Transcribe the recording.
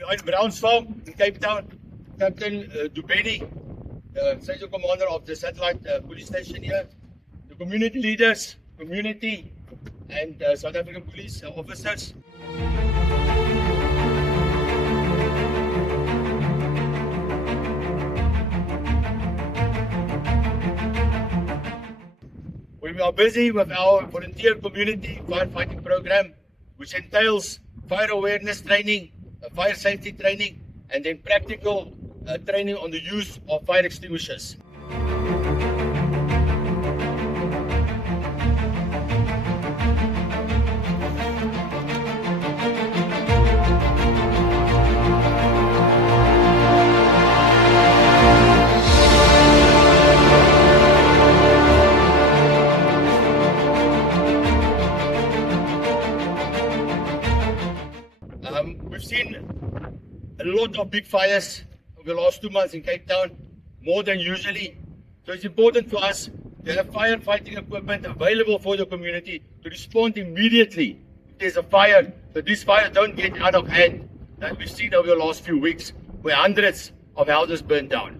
We are in Brownsville, in Cape Town. Captain Dubeni, the Sergeant Commander of the Satellite Police Station here. The community leaders, community, and South African police officers. We are busy with our volunteer community firefighting program, which entails fire awareness training, fire safety training, and then practical training on the use of fire extinguishers. We've seen a lot of big fires over the last 2 months in Cape Town, more than usually. So it's important for us to have firefighting equipment available for the community to respond immediately if there's a fire, so these fires don't get out of hand that we've seen over the last few weeks, where hundreds of houses burned down.